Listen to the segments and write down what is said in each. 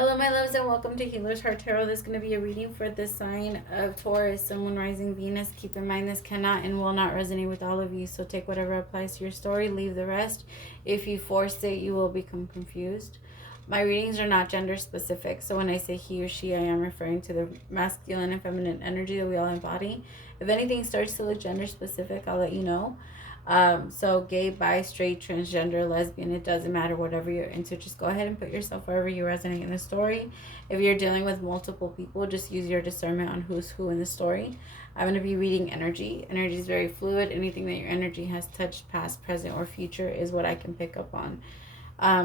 Hello, my loves, and welcome to Healer's Heart Tarot. This is going to be a reading for the sign of Taurus, Sun, Moon, Rising, Venus. Keep in mind this cannot and will not resonate with all of you, so take whatever applies to your story, leave the rest. If you force it, you will become confused. My readings are not gender specific, so when I say he or she, I am referring to the masculine and feminine energy that we all embody. If anything starts to look gender specific, I'll let you know. So gay, bi, straight, transgender, lesbian, it doesn't matter, whatever you're into, just go ahead and put yourself wherever you resonate in the story. If you're dealing with multiple people, just use your discernment on who's who in the story. I'm going to be reading energy. Energy is very fluid. Anything that your energy has touched, past, present, or future, is what I can pick up on.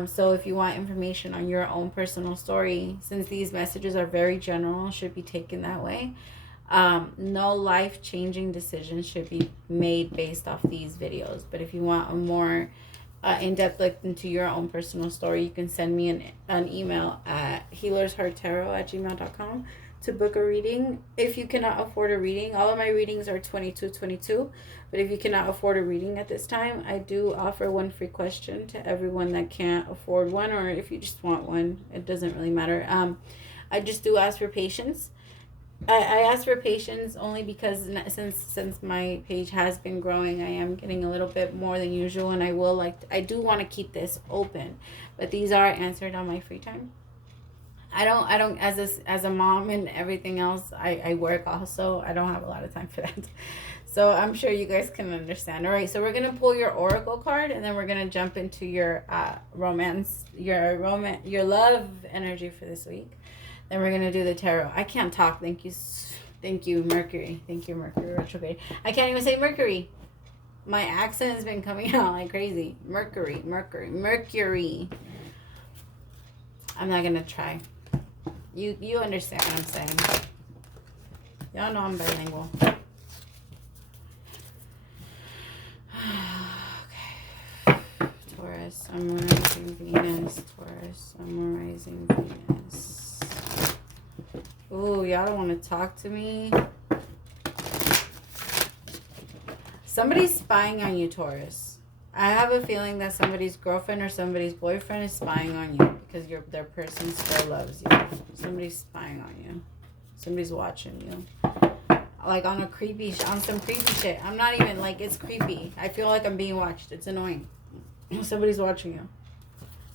So if you want information on your own personal story, since these messages are very general, should be taken that way. No life-changing decisions should be made based off these videos, but if you want a more in-depth look into your own personal story, you can send me an email at HealersHeartTarot@gmail.com to book a reading. If you cannot afford a reading, all of my readings are $22.22, but if you cannot afford a reading at this time, I do offer one free question to everyone that can't afford one, or if you just want one, it doesn't really matter. I just do ask for patience. I ask for patience only because since my page has been growing, I am getting a little bit more than usual, and I do want to keep this open, but these are answered on my free time. I don't as a mom and everything else, I work also. I don't have a lot of time for that. So I'm sure you guys can understand. All right, so we're going to pull your oracle card, and then we're going to jump into your your love energy for this week. Then we're going to do the tarot. I can't talk. Thank you, Mercury. Thank you, Mercury retrograde. I can't even say Mercury. My accent has been coming out like crazy. Mercury. I'm not going to try. You understand what I'm saying. Y'all know I'm bilingual. Okay. Taurus, Sun, Moon, Rising, Venus. Taurus, Sun, Moon, Rising, Venus. Ooh, y'all don't want to talk to me. Somebody's spying on you, Taurus. I have a feeling that somebody's girlfriend or somebody's boyfriend is spying on you because their person still loves you. Somebody's spying on you. Somebody's watching you. Like on some creepy shit. I'm not even like, it's creepy. I feel like I'm being watched. It's annoying. Somebody's watching you.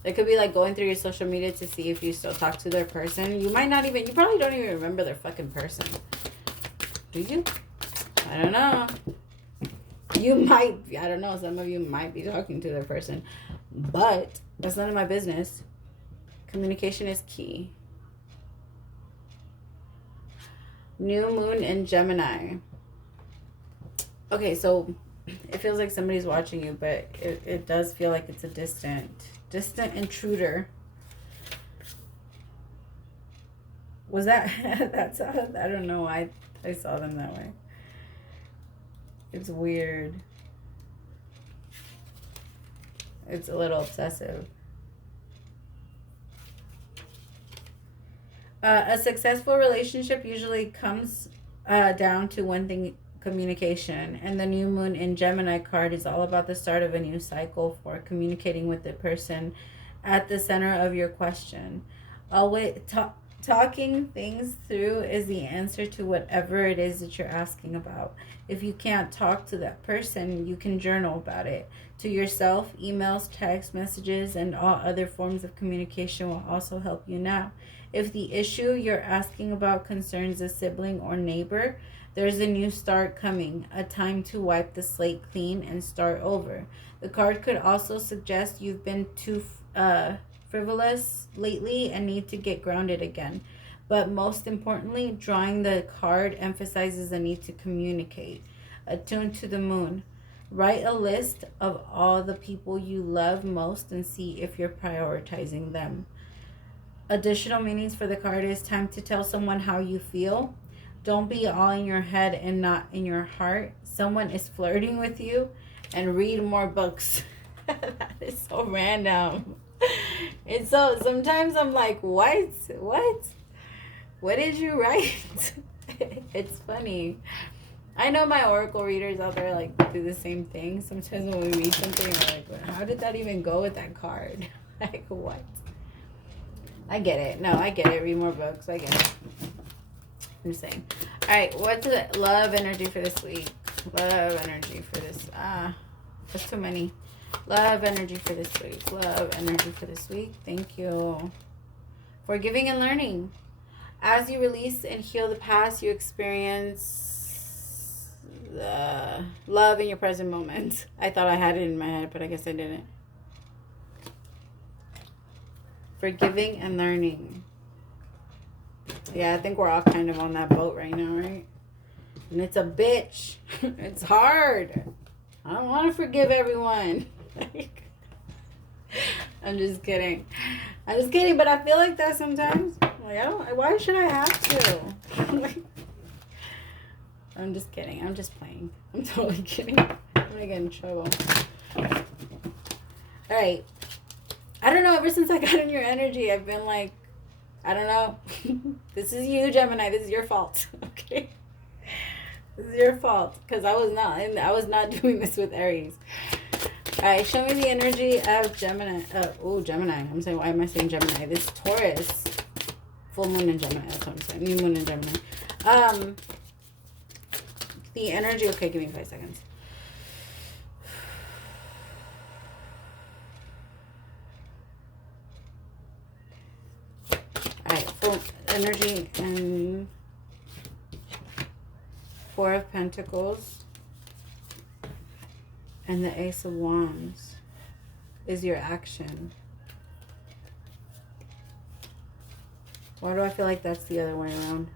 They could be like going through your social media to see if you still talk to their person. You probably don't even remember their fucking person. Do you? I don't know. You might, I don't know, some of you might be talking to their person. But that's none of my business. Communication is key. New moon in Gemini. Okay, so it feels like somebody's watching you, but it does feel like it's a distant intruder. Was that that's I don't know why I saw them that way. It's weird. It's a little obsessive. A successful relationship usually comes down to one thing: communication. And the new moon in Gemini card is all about the start of a new cycle for communicating with the person at the center of your question. Always talking things through is the answer to whatever it is that you're asking about. If you can't talk to that person, you can journal about it to yourself. Emails, text messages, and all other forms of communication will also help you now. If the issue you're asking about concerns a sibling or neighbor, there's a new start coming, a time to wipe the slate clean and start over. The card could also suggest you've been too frivolous lately and need to get grounded again. But most importantly, drawing the card emphasizes the need to communicate. Attuned to the moon. Write a list of all the people you love most and see if you're prioritizing them. Additional meanings for the card is time to tell someone how you feel. Don't be all in your head and not in your heart. Someone is flirting with you, and read more books. That is so random. And so sometimes I'm like, what? What did you write? It's funny. I know my oracle readers out there like do the same thing. Sometimes when we read something, we're like, how did that even go with that card? Like, what? I get it. No, I get it. Read more books. I get it. I'm just saying. All right, what's the love energy for this week? Love energy for this. That's too many. Love energy for this week. Love energy for this week. Thank you. Forgiving and learning. As you release and heal the past, you experience love in your present moment. I thought I had it in my head, but I guess I didn't. Forgiving and learning. Yeah, I think we're all kind of on that boat right now, right? And it's a bitch. It's hard. I don't want to forgive everyone. I'm just kidding. I'm just kidding, but I feel like that sometimes. Like, why should I have to? I'm just kidding. I'm just playing. I'm totally kidding. I'm gonna get in trouble. Alright. I don't know, ever since I got in your energy, I've been like, I don't know. This is you, Gemini. This is your fault. Okay? This is your fault. Because I was not doing this with Aries. Alright, show me the energy of Gemini. Gemini. I'm saying, why am I saying Gemini? This Taurus. Full moon in Gemini. That's what I'm saying. New moon in Gemini. The energy. Okay, give me 5 seconds. Alright, full energy and Four of Pentacles and the Ace of Wands is your action. Why do I feel like that's the other way around?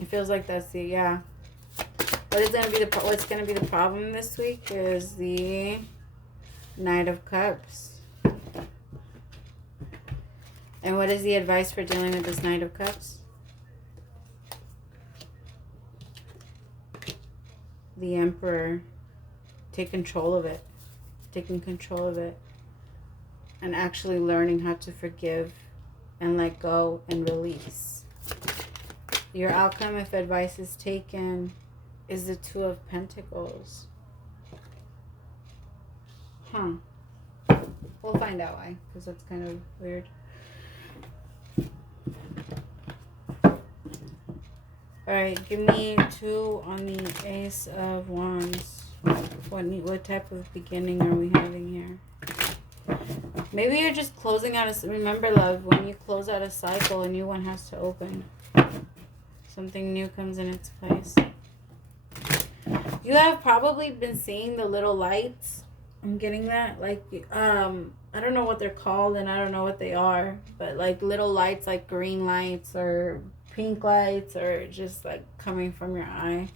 It feels like that's the, yeah. What's gonna be the problem this week is the Knight of Cups. And what is the advice for dealing with this Knight of Cups? The Emperor. Take control of it. Taking control of it. And actually learning how to forgive and let go and release. Your outcome, if advice is taken, is the Two of Pentacles. We'll find out why, because that's kind of weird. Alright, give me 2 on the Ace of Wands. What type of beginning are we having here? Maybe you're just closing out a... Remember, love, when you close out a cycle, a new one has to open. Something new comes in its place. You have probably been seeing the little lights. I'm getting that. Like, I don't know what they're called and I don't know what they are. But like little lights, like green lights or pink lights, or just like coming from your eye.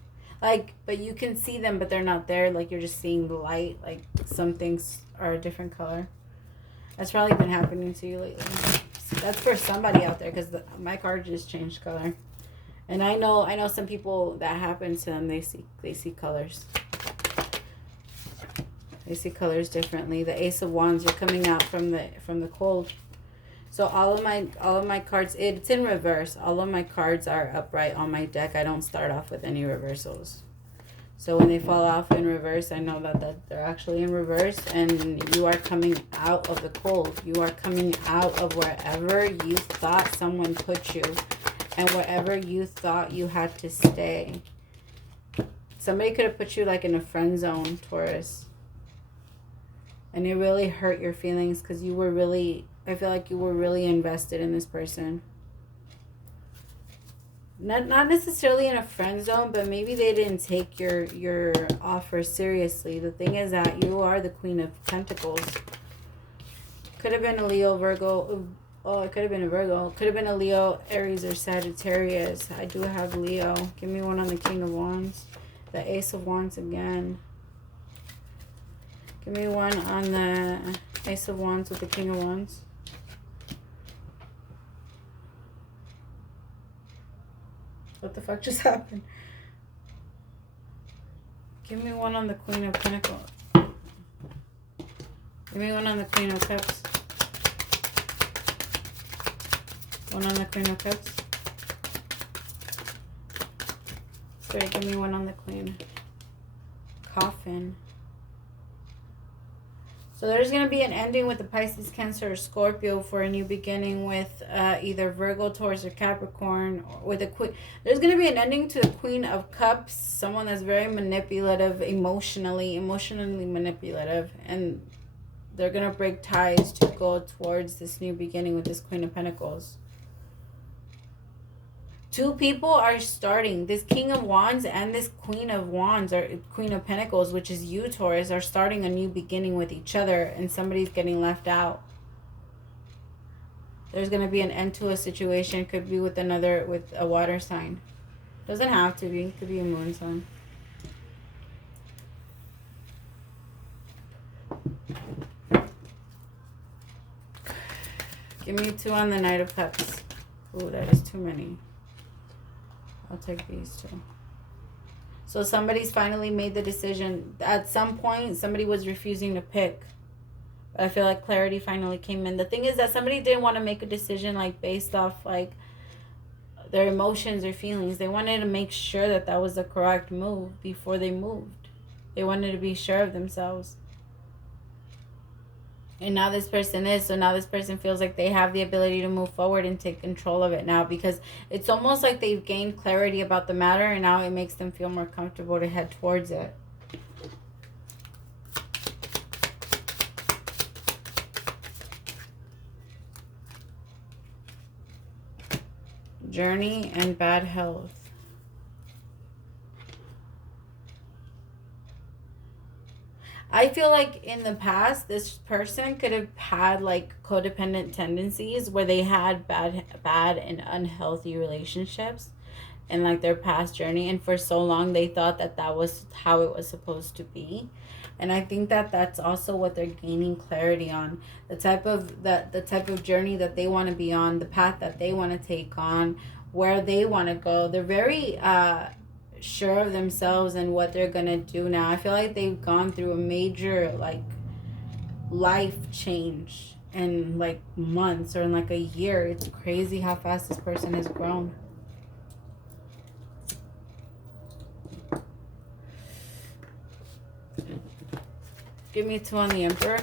Like, but you can see them, but they're not there. Like, you're just seeing the light. Like, some things are a different color. That's probably been happening to you lately. That's for somebody out there, because my card just changed color. And I know some people that happens to them. They see colors. They see colors differently. The Ace of Wands, you're coming out from the cold. So all of my cards, it's in reverse. All of my cards are upright on my deck. I don't start off with any reversals. So when they fall off in reverse, I know that they're actually in reverse, and you are coming out of the cold. You are coming out of wherever you thought someone put you, and wherever you thought you had to stay. Somebody could have put you like in a friend zone, Taurus. And it really hurt your feelings, because you were really... I feel like you were really invested in this person. Not necessarily in a friend zone, but maybe they didn't take your offer seriously. The thing is that you are the Queen of Pentacles. Could have been a Leo, Virgo. Oh, it could have been a Virgo. Could have been a Leo, Aries, or Sagittarius. I do have Leo. Give me one on the King of Wands. The Ace of Wands again. Give me one on the Ace of Wands with the King of Wands. What the fuck just happened? Give me one on the Queen of Pentacles. Give me one on the Queen of Cups. One on the Queen of Cups. Sorry, give me one on the Queen. coffin. So there's going to be an ending with the Pisces, Cancer, or Scorpio for a new beginning with either Virgo, Taurus, or Capricorn. Or with a queen. There's going to be an ending to the Queen of Cups. Someone that's very manipulative, emotionally manipulative. And they're going to break ties to go towards this new beginning with this Queen of Pentacles. Two people are starting. This King of Wands and this Queen of Wands, or Queen of Pentacles, which is you, Taurus, are starting a new beginning with each other, and somebody's getting left out. There's going to be an end to a situation. Could be with a water sign. Doesn't have to be. Could be a moon sign. Give me 2 on the Knight of Cups. Ooh, that is too many. I'll take these 2. So somebody's finally made the decision. At some point, somebody was refusing to pick. But I feel like clarity finally came in. The thing is that somebody didn't want to make a decision like based off like their emotions or feelings. They wanted to make sure that that was the correct move before they moved. They wanted to be sure of themselves. And now this person is. So now this person feels like they have the ability to move forward and take control of it now. Because it's almost like they've gained clarity about the matter. And now it makes them feel more comfortable to head towards it. Journey and bad health. I feel like in the past, this person could have had like codependent tendencies where they had bad and unhealthy relationships in like their past journey. And for so long, they thought that that was how it was supposed to be. And I think that that's also what they're gaining clarity on. The type of journey that they want to be on, the path that they want to take on, where they want to go. They're very sure of themselves and what they're gonna do now. I feel like they've gone through a major like life change in like months or in like a year. It's crazy how fast this person has grown. Give me 2 on the Emperor.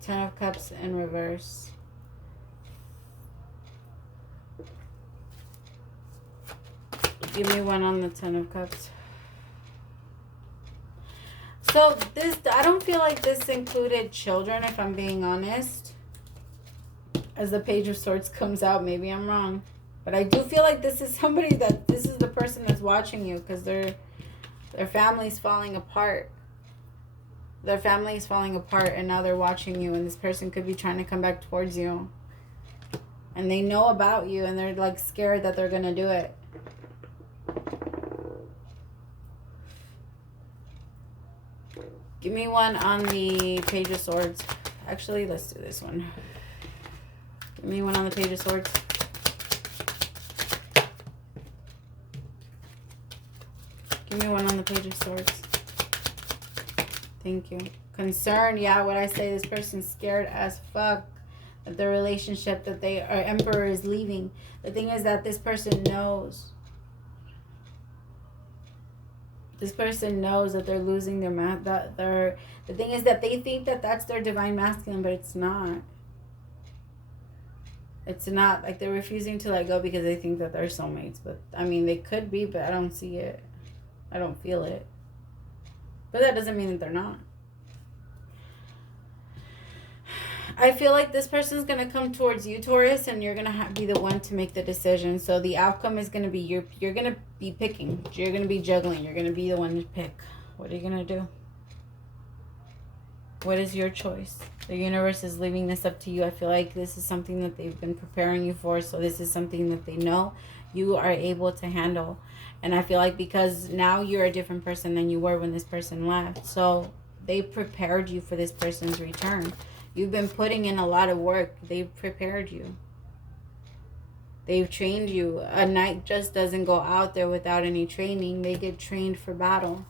Ten of Cups in reverse. Give me 1 on the Ten of Cups. So this, I don't feel like this included children, if I'm being honest. As the Page of Swords comes out, maybe I'm wrong. But I do feel like this is somebody that, this is the person that's watching you, because their family's falling apart. Their family is falling apart, and now they're watching you, and this person could be trying to come back towards you. And they know about you, and they're like scared that they're going to do it. Give me 1 on the Page of Swords. Actually, let's do this one. Give me 1 on the Page of Swords. Give me 1 on the Page of Swords. Thank you. Concern. Yeah, what I say, this person's scared as fuck that the relationship that they are Emperor is leaving. The thing is that this person knows. This person knows that they're losing their the thing is that they think that that's their divine masculine, but it's not. It's not. Like, they're refusing to let go because they think that they're soulmates. But, I mean, they could be, but I don't see it. I don't feel it. But that doesn't mean that they're not. I feel like this person's going to come towards you, Taurus, and you're going to be the one to make the decision. So the outcome is going to be you're going to be picking. You're going to be juggling. You're going to be the one to pick. What are you going to do? What is your choice? The universe is leaving this up to you. I feel like this is something that they've been preparing you for. So this is something that they know you are able to handle. And I feel like because now you're a different person than you were when this person left. So they prepared you for this person's return. You've been putting in a lot of work. They've prepared you. They've trained you. A knight just doesn't go out there without any training. They get trained for battle.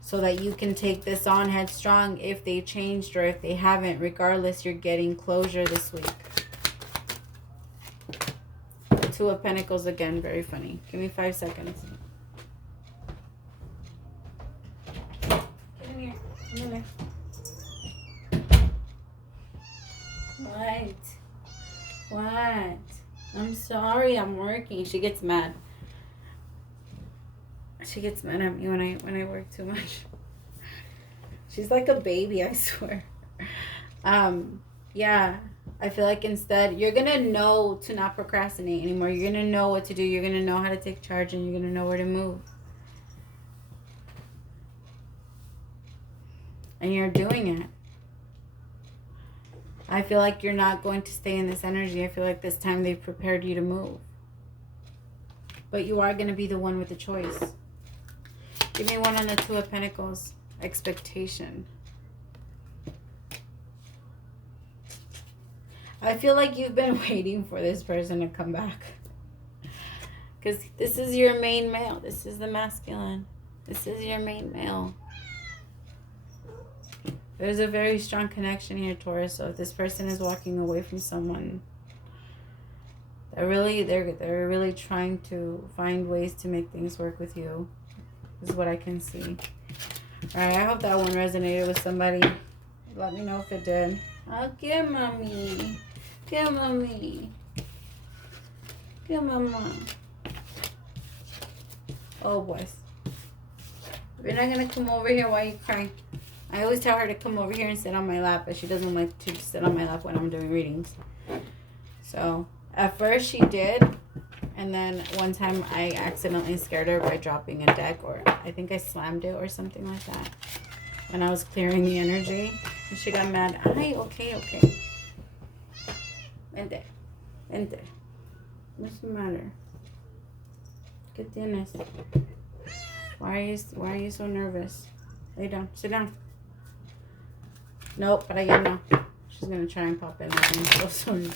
So that you can take this on headstrong if they changed or if they haven't. Regardless, you're getting closure this week. Two of Pentacles again. Very funny. Give me 5 seconds. Get in here. Come in there. What? I'm sorry. I'm working. She gets mad. She gets mad at me when I work too much. She's like a baby, I swear. Yeah. I feel like instead you're going to know to not procrastinate anymore. You're going to know what to do. You're going to know how to take charge, and you're going to know where to move. And you're doing it. I feel like you're not going to stay in this energy. I feel like this time they've prepared you to move. But you are going to be the one with the choice. Give me one on the Two of Pentacles. Expectation. I feel like you've been waiting for this person to come back. Because this is your main male. This is the masculine. This is your main male. There's a very strong connection here, Taurus. So if this person is walking away from someone, they're really trying to find ways to make things work with you. This is what I can see. Alright, I hope that one resonated with somebody. Let me know if it did. Okay, mommy. Get mommy. Get mama. Oh, boys. You're not going to come over here while you cry. I always tell her to come over here and sit on my lap, but she doesn't like to sit on my lap when I'm doing readings. So, at first she did. And then one time I accidentally scared her by dropping a deck, or I think I slammed it or something like that. When I was clearing the energy. And she got mad. Ay, okay. Vente. What's the matter? ¿Qué tienes? Why are you so nervous? Lay down. Sit down. Nope, but I get no. She's gonna try and pop in. I'm so sorry.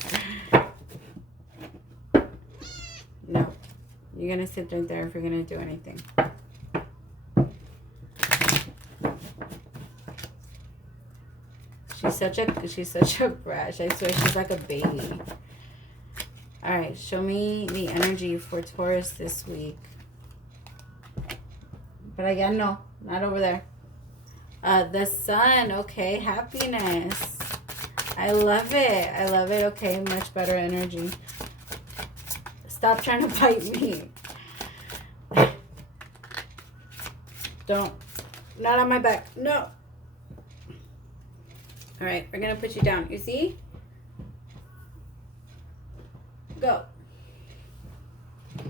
No. You're gonna sit right there if you're gonna do anything. She's such a brat. I swear she's like a baby. Alright, show me the energy for Taurus this week. But again, no, not over there. The sun, okay, happiness. I love it. Okay, much better energy. Stop trying to bite me. Don't. Not on my back. No. All right, we're going to put you down. You see? Go. All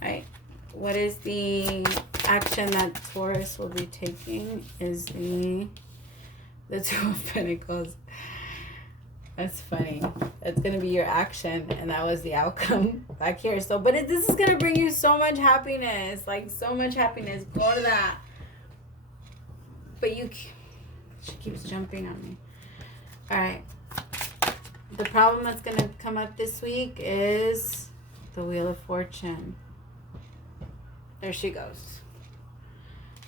right. What is the action that Taurus will be taking is the Two of Pentacles. That's funny. That's going to be your action, and that was the outcome back here. So, but this is going to bring you so much happiness. Like, so much happiness. Go to that. But she keeps jumping on me. All right. The problem that's going to come up this week is the Wheel of Fortune. There she goes.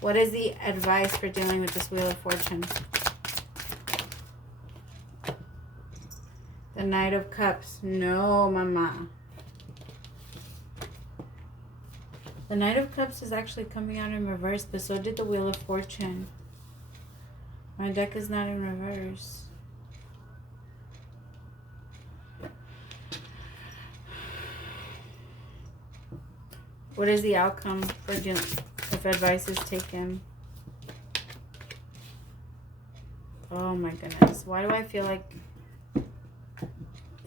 What is the advice for dealing with this Wheel of Fortune? The Knight of Cups. No, mama. The Knight of Cups is actually coming out in reverse, but so did the Wheel of Fortune. My deck is not in reverse. What is the outcome for dealing if advice is taken? Oh my goodness. Why do I feel like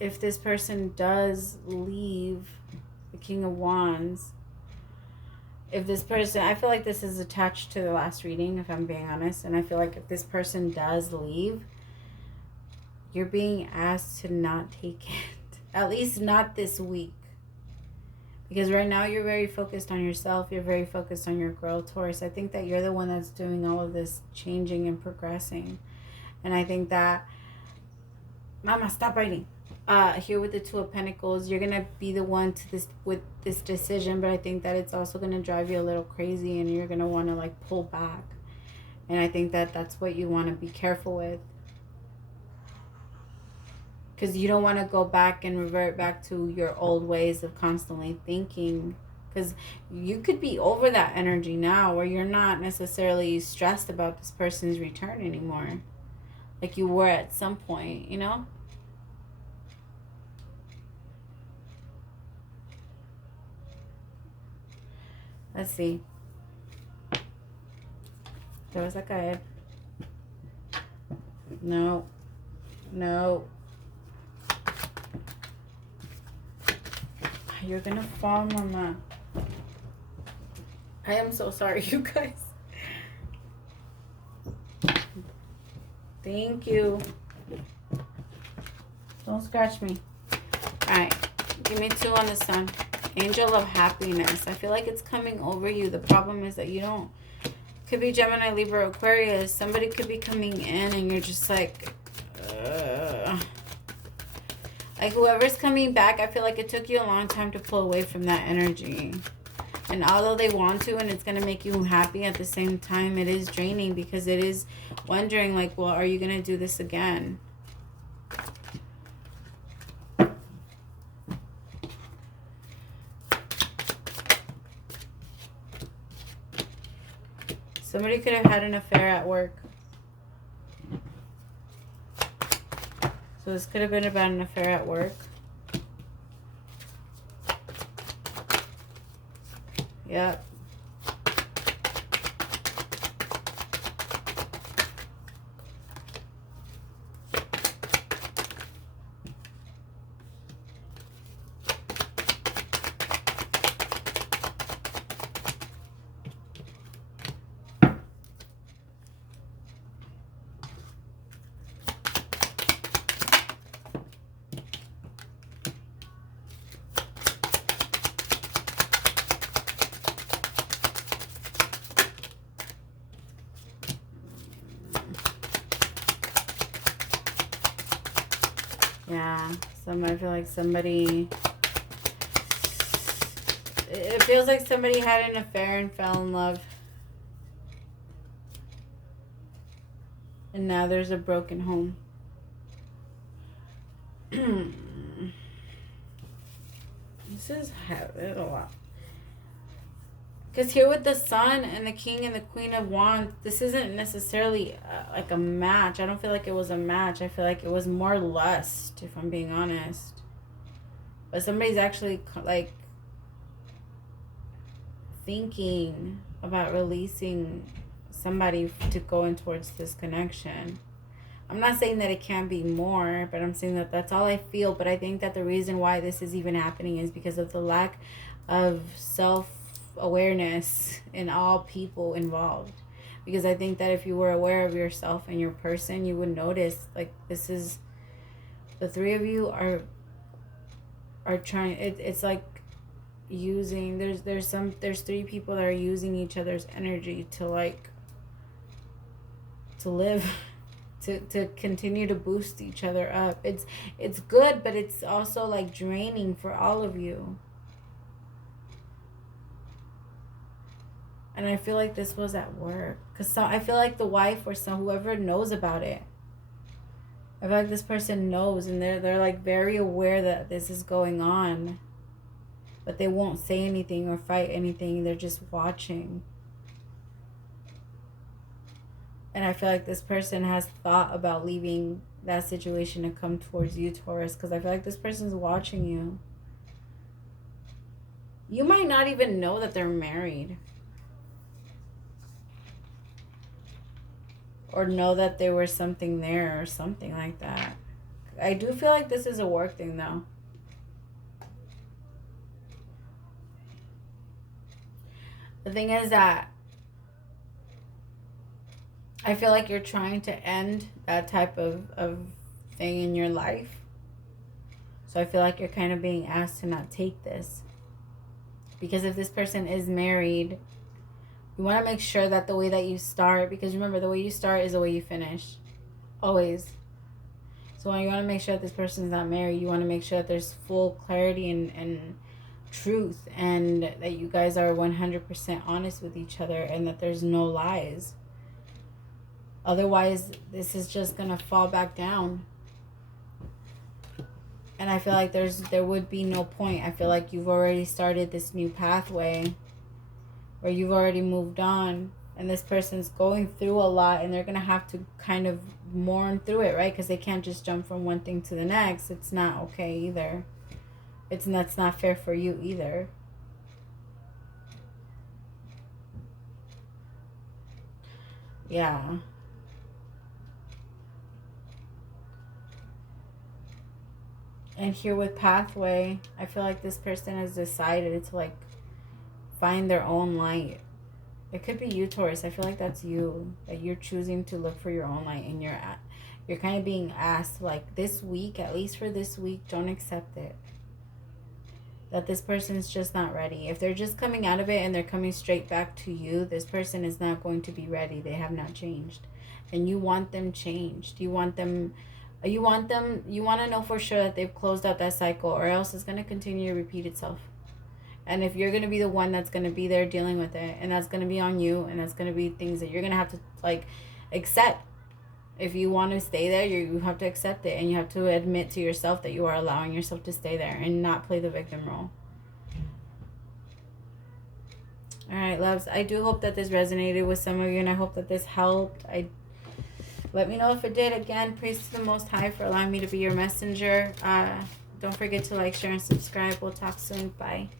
if this person does leave the King of Wands, if this person, I feel like this is attached to the last reading, if I'm being honest, and I feel like if this person does leave, you're being asked to not take it. At least not this week. Because right now you're very focused on yourself. You're very focused on your growth, Taurus. I think that you're the one that's doing all of this changing and progressing. And I think that, Mama, stop biting. Here with the Two of Pentacles, you're going to be the one with this decision. But I think that it's also going to drive you a little crazy. And you're going to want to like pull back. And I think that that's what you want to be careful with. Because you don't want to go back and revert back to your old ways of constantly thinking. Because you could be over that energy now where you're not necessarily stressed about this person's return anymore. Like you were at some point, you know? Let's see. Te vas a caer. No. No. You're gonna fall, Mama. I am so sorry, you guys. Thank you. Don't scratch me. Alright. Give me 2 on the sun. Angel of happiness. I feel like it's coming over you. The problem is that you don't... Could be Gemini, Libra, Aquarius. Somebody could be coming in and you're just like... Like whoever's coming back, I feel like it took you a long time to pull away from that energy. And although they want to and it's going to make you happy at the same time, it is draining because it is wondering like, well, are you going to do this again? Somebody could have had an affair at work. So this could have been about an affair at work. Yep. Yeah, I feel like somebody, it feels like somebody had an affair and fell in love. And now there's a broken home. This is a lot. Because here with the Sun and the King and the Queen of Wands, this isn't necessarily like a match. I don't feel like it was a match. I feel like it was more lust, if I'm being honest. But somebody's actually like thinking about releasing somebody to go in towards this connection. I'm not saying that it can't be more, but I'm saying that that's all I feel. But I think that the reason why this is even happening is because of the lack of self-awareness in all people involved. Because I think that if you were aware of yourself and your person, you would notice like this is, the three of you are trying, it's like using, there's 3 people that are using each other's energy to like, to live, to continue to boost each other up. It's good, but it's also like draining for all of you. And I feel like this was at work. Because I feel like the wife or whoever knows about it. I feel like this person knows and they're like very aware that this is going on. But they won't say anything or fight anything. They're just watching. And I feel like this person has thought about leaving that situation to come towards you, Taurus. Because I feel like this person's watching you. You might not even know that they're married. Or know that there was something there or something like that. I do feel like this is a work thing though. The thing is that I feel like you're trying to end that type of thing in your life. So I feel like you're kind of being asked to not take this. Because if this person is married, you want to make sure that the way that you start, because remember, the way you start is the way you finish. Always. So when you want to make sure that this person's not married, you want to make sure that there's full clarity and truth, and that you guys are 100% honest with each other, and that there's no lies. Otherwise, this is just going to fall back down. And I feel like there would be no point. I feel like you've already started this new pathway where you've already moved on, and this person's going through a lot, and they're going to have to kind of mourn through it, right? Because they can't just jump from one thing to the next. It's not okay either. That's not fair for you either. Yeah. And here with pathway, I feel like this person has decided to like find their own light. It could be you, Taurus. I feel like that's you. That you're choosing to look for your own light, and you're kind of being asked, like, this week, at least for this week, don't accept it. That this person's just not ready. If they're just coming out of it and they're coming straight back to you, this person is not going to be ready. They have not changed. And you want them changed. You want to know for sure that they've closed out that cycle, or else it's going to continue to repeat itself. And if you're going to be the one that's going to be there dealing with it, and that's going to be on you, and that's going to be things that you're going to have to like accept. If you want to stay there, you have to accept it, and you have to admit to yourself that you are allowing yourself to stay there and not play the victim role. All right, loves. I do hope that this resonated with some of you, and I hope that this helped. Let me know if it did. Again, praise to the Most High for allowing me to be your messenger. Don't forget to like, share, and subscribe. We'll talk soon. Bye.